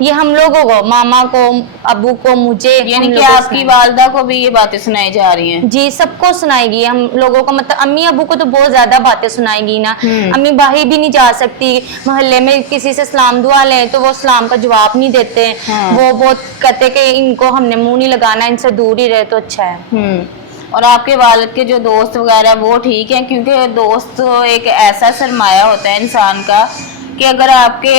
یہ ہم لوگوں کو, ماما کو, ابو کو, مجھے, یعنی کہ آپ کی والدہ کو بھی یہ باتیں سنائی جا رہی ہیں؟ جی سب کو سنائے گی ہم لوگوں کو, مطلب امی ابو کو تو بہت زیادہ باتیں سنائے گی نا. امی باہر بھی نہیں جا سکتی, محلے میں کسی سے سلام دعا لیں تو وہ سلام کا جواب نہیں دیتے. وہ بہت کہتے کہ ان کو ہم نے منہ نہیں لگانا, ان سے دور ہی رہے تو اچھا ہے. اور آپ کے والد کے جو دوست وغیرہ وہ ٹھیک ہیں؟ کیونکہ دوست ایک ایسا سرمایہ ہوتا ہے انسان کا کہ اگر آپ کے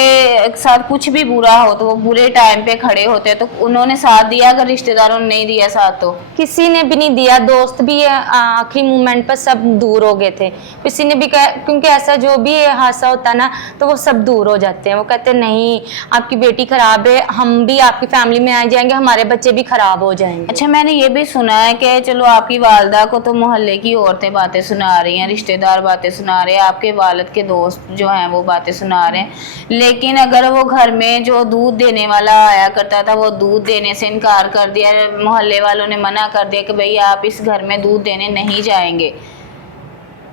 ساتھ کچھ بھی برا ہو تو وہ برے ٹائم پہ کھڑے ہوتے ہیں. تو انہوں نے ساتھ دیا, اگر رشتہ داروں نے نہیں دیا ساتھ تو؟ کسی نے بھی نہیں دیا, دوست بھی آخری مومنٹ پر سب دور ہو گئے تھے. کسی نے بھی کہا, کیونکہ ایسا جو بھی حادثہ ہوتا ہے نا تو وہ سب دور ہو جاتے ہیں. وہ کہتے ہیں نہیں آپ کی بیٹی خراب ہے, ہم بھی آپ کی فیملی میں آ جائیں گے, ہمارے بچے بھی خراب ہو جائیں گے. اچھا, میں نے یہ بھی سنا ہے کہ چلو آپ کی والدہ کو تو محلے کی عورتیں باتیں سنا رہی ہیں, رشتہ دار باتیں سنا رہے ہیں, آپ کے والد کے دوست جو ہیں وہ باتیں سنا رہے ہیں, لیکن اگر وہ گھر میں جو دودھ دینے والا آیا کرتا تھا وہ دودھ دینے سے انکار کر دیا, محلے والوں نے منع کر دیا کہ بھئی آپ اس گھر میں دودھ دینے نہیں جائیں گے,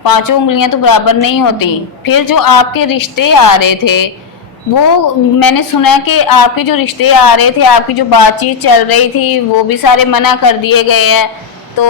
5 انگلیاں تو برابر نہیں ہوتی. پھر جو آپ کے رشتے آ رہے تھے وہ میں نے سنا کہ آپ کے جو رشتے آ رہے تھے, آپ کی جو بات چیت چل رہی تھی وہ بھی سارے منع کر دیے گئے ہیں. تو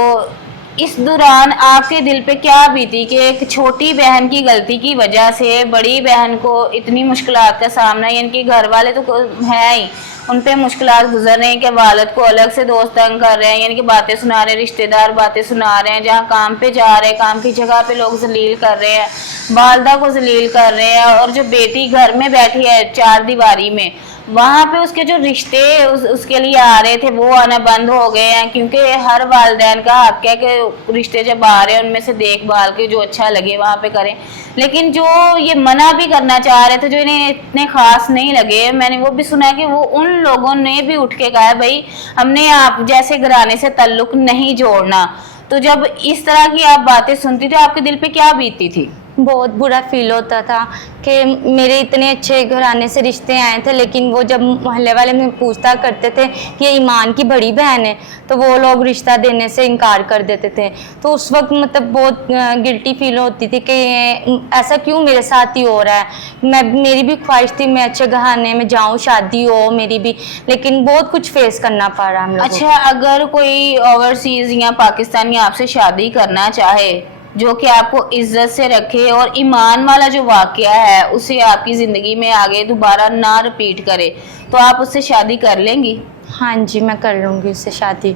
اس دوران آپ کے دل پہ کیا بیتی کہ ایک چھوٹی بہن کی غلطی کی وجہ سے بڑی بہن کو اتنی مشکلات کا سامنا, یعنی کہ گھر والے تو ہیں ہی, ان پہ مشکلات گزر رہے ہیں کہ والد کو الگ سے دوست تنگ کر رہے ہیں, یعنی کہ باتیں سنا رہے ہیں, رشتہ دار باتیں سنا رہے ہیں, جہاں کام پہ جا رہے ہیں کام کی جگہ پہ لوگ ذلیل کر رہے ہیں, والدہ کو ذلیل کر رہے ہیں, اور جو بیٹی گھر میں بیٹھی ہے 4 دیواری میں وہاں پہ اس کے جو رشتے اس کے لیے آ رہے تھے وہ آنا بند ہو گئے ہیں. کیونکہ ہر والدین کا حق ہے کہ رشتے جب آ رہے ہیں ان میں سے دیکھ بھال کے جو اچھا لگے وہاں پہ کریں. لیکن جو یہ منع بھی کرنا چاہ رہے تھے, جو انہیں اتنے خاص نہیں لگے, میں نے وہ بھی سنا کہ وہ ان لوگوں نے بھی اٹھ کے کہا بھائی ہم نے آپ جیسے گھرانے سے تعلق نہیں جوڑنا. تو جب اس طرح کی آپ باتیں سنتی تھی آپ کے دل پہ کیا بیتتی تھی؟ بہت برا فیل ہوتا تھا کہ میرے اتنے اچھے گھرانے سے رشتے آئے تھے, لیکن وہ جب محلے والے میں پوچھتا کرتے تھے کہ یہ ایمان کی بڑی بہن ہے تو وہ لوگ رشتہ دینے سے انکار کر دیتے تھے. تو اس وقت مطلب بہت گلٹی فیل ہوتی تھی کہ ایسا کیوں میرے ساتھ ہی ہو رہا ہے. میری بھی خواہش تھی میں اچھے گھرانے میں جاؤں, شادی ہو میری بھی, لیکن بہت کچھ فیس کرنا پڑ رہا ہم لوگوں کو. اچھا, اگر کوئی اوورسیز یا پاکستانی آپ سے شادی کرنا چاہے جو کہ آپ کو عزت سے رکھے اور ایمان والا جو واقعہ ہے اسے آپ کی زندگی میں آگے دوبارہ نہ رپیٹ کرے, تو آپ اس سے شادی کر لیں گی؟ ہاں جی میں کر لوں گی اس سے شادی.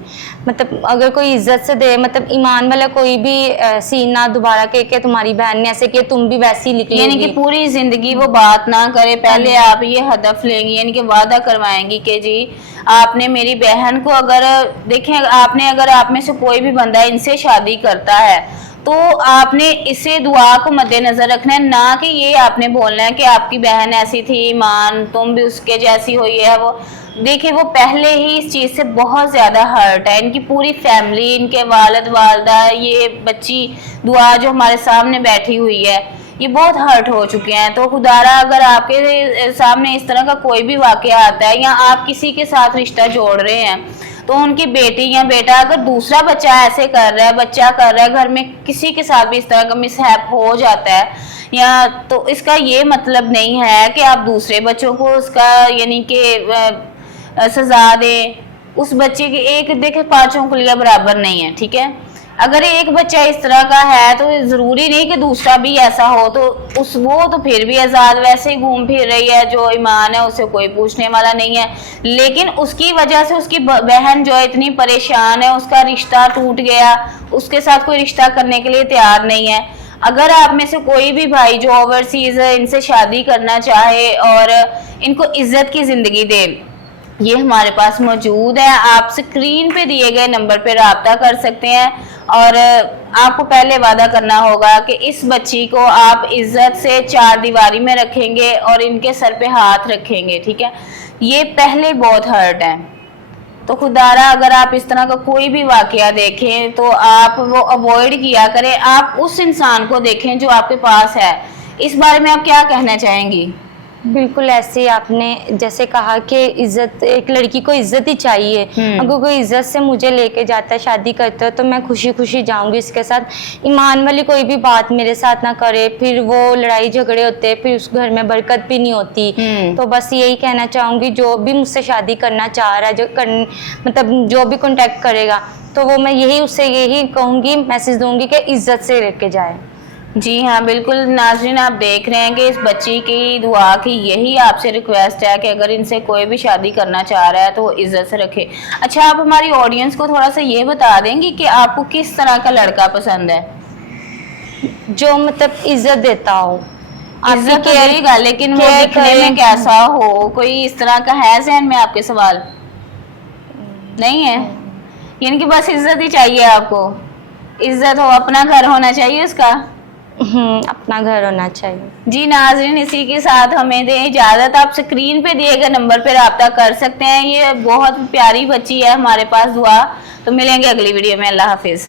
مطلب اگر کوئی عزت سے دے, مطلب ایمان والا کوئی بھی سین نہ دوبارہ کہ تمہاری بہن نے ایسے کیا تم بھی ویسی نکلے گی, یعنی کہ پوری زندگی وہ بات نہ کرے, پہلے آپ یہ ہدف لیں گی, یعنی کہ وعدہ کروائیں گی کہ جی آپ نے میری بہن کو, اگر دیکھیں آپ نے اگر آپ میں سے کوئی بھی بندہ ان سے شادی کرتا ہے تو آپ نے اسے دعا کو مد نظر رکھنا ہے, نہ کہ یہ آپ نے بولنا ہے کہ آپ کی بہن ایسی تھی ایمان تم بھی اس کے جیسی ہوئی ہے. وہ دیکھیں وہ پہلے ہی اس چیز سے بہت زیادہ ہرٹ ہے, ان کی پوری فیملی, ان کے والد والدہ, یہ بچی دعا جو ہمارے سامنے بیٹھی ہوئی ہے, یہ بہت ہرٹ ہو چکے ہیں. تو خدارا اگر آپ کے سامنے اس طرح کا کوئی بھی واقعہ آتا ہے یا آپ کسی کے ساتھ رشتہ جوڑ رہے ہیں تو ان کی بیٹی یا بیٹا اگر دوسرا بچہ ایسے کر رہا ہے, بچہ کر رہا ہے, گھر میں کسی کے ساتھ بھی اس طرح کا مس ہیپ ہو جاتا ہے یا, تو اس کا یہ مطلب نہیں ہے کہ آپ دوسرے بچوں کو اس کا یعنی کہ سزا دیں. اس بچے کے ایک دیکھے 5 انگلیاں برابر نہیں ہے, ٹھیک ہے, اگر ایک بچہ اس طرح کا ہے تو ضروری نہیں کہ دوسرا بھی ایسا ہو, تو وہ تو پھر بھی آزاد ویسے ہی گھوم پھر رہی ہے, جو ایمان ہے اسے کوئی پوچھنے والا نہیں ہے. لیکن اس کی وجہ سے اس کی بہن جو اتنی پریشان ہے, اس کا رشتہ ٹوٹ گیا, اس کے ساتھ کوئی رشتہ کرنے کے لیے تیار نہیں ہے. اگر آپ میں سے کوئی بھی بھائی جو اوورسیز ان سے شادی کرنا چاہے اور ان کو عزت کی زندگی دے, یہ ہمارے پاس موجود ہے. آپ اسکرین پہ دیے گئے نمبر پہ رابطہ کر سکتے ہیں, اور آپ کو پہلے وعدہ کرنا ہوگا کہ اس بچی کو آپ عزت سے 4 دیواری میں رکھیں گے اور ان کے سر پہ ہاتھ رکھیں گے, ٹھیک ہے. یہ پہلے بہت ہرٹ ہے, تو خدارا اگر آپ اس طرح کا کوئی بھی واقعہ دیکھیں تو آپ وہ اوائڈ کیا کریں, آپ اس انسان کو دیکھیں جو آپ کے پاس ہے. اس بارے میں آپ کیا کہنا چاہیں گی؟ بالکل ایسے ہی آپ نے جیسے کہا کہ عزت، ایک لڑکی کو عزت ہی چاہیے. اگر کوئی عزت سے مجھے لے کے جاتا ہے، شادی کرتا ہے، تو میں خوشی خوشی جاؤں گی اس کے ساتھ. ایمان والی کوئی بھی بات میرے ساتھ نہ کرے، پھر وہ لڑائی جھگڑے ہوتے، پھر اس گھر میں برکت بھی نہیں ہوتی. تو بس یہی کہنا چاہوں گی، جو بھی مجھ سے شادی کرنا چاہ رہا ہے، مطلب جو بھی کانٹیکٹ کرے گا، تو وہ میں یہی اس سے یہی کہوں گی، میسج دوں گی کہ عزت سے لے کے جائے. جی ہاں بالکل. ناظرین آپ دیکھ رہے ہیں کہ اس بچی کی دعا کی یہی آپ سے ریکویسٹ ہے کہ اگر ان سے کوئی بھی شادی کرنا چاہ رہا ہے تو وہ عزت سے رکھے. اچھا آپ ہماری آڈینس کو تھوڑا سا یہ بتا دیں گی کہ آپ کو کس طرح کا لڑکا پسند ہے؟ جو مطلب عزت دیتا ہو. عزت تو دے گا، لیکن وہ دکھنے میں کیسا ہو؟ کوئی اس طرح کا ہے ذہن میں آپ کے سوال؟ نہیں ہے، یعنی کہ بس عزت ہی چاہیے آپ کو. عزت ہو، اپنا گھر ہونا چاہیے اس کا. اپنا گھر ہونا چاہیے. جی ناظرین، اسی کے ساتھ ہمیں دیں اجازت. آپ سکرین پہ دیے گئے نمبر پہ رابطہ کر سکتے ہیں. یہ بہت پیاری بچی ہے ہمارے پاس. دعا تو ملیں گے اگلی ویڈیو میں. اللہ حافظ.